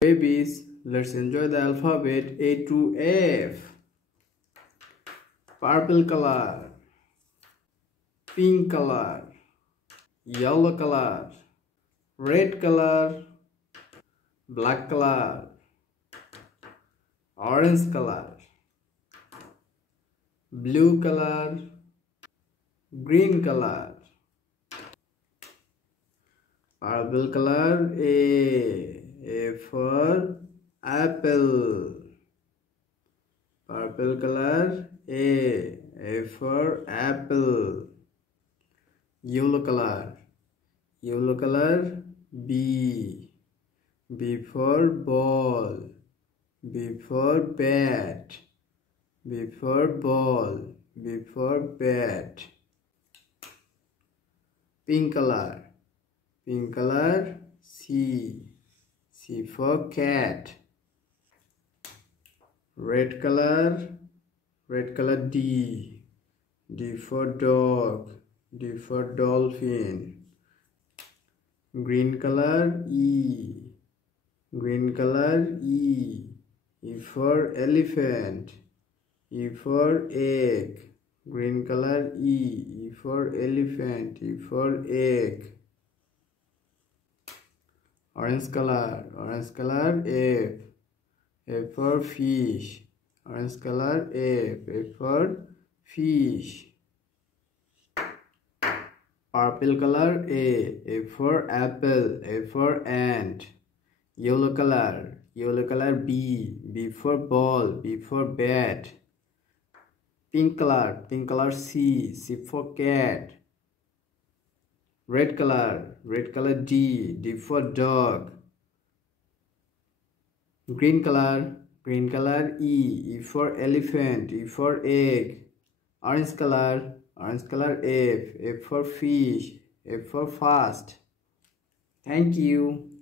Babies, let's enjoy the alphabet A to F. Purple color, pink color, yellow color, red color, black color, orange color, blue color, green color. Purple color A for apple. Purple color A for apple. Yellow color B for ball, B for bat, B for ball, B for bat. Pink color C for cat. Red color D for dog, D for dolphin. Green color E for elephant, E for egg. Green color E for elephant, E for egg. Orange color F for fish. Orange color F for fish. Purple color A for apple, A for ant. Yellow color B for ball, B for bat. Pink color C for cat. Red color D for dog. Green color E for elephant, E for egg. Orange color F for fish, F for fast. Thank you.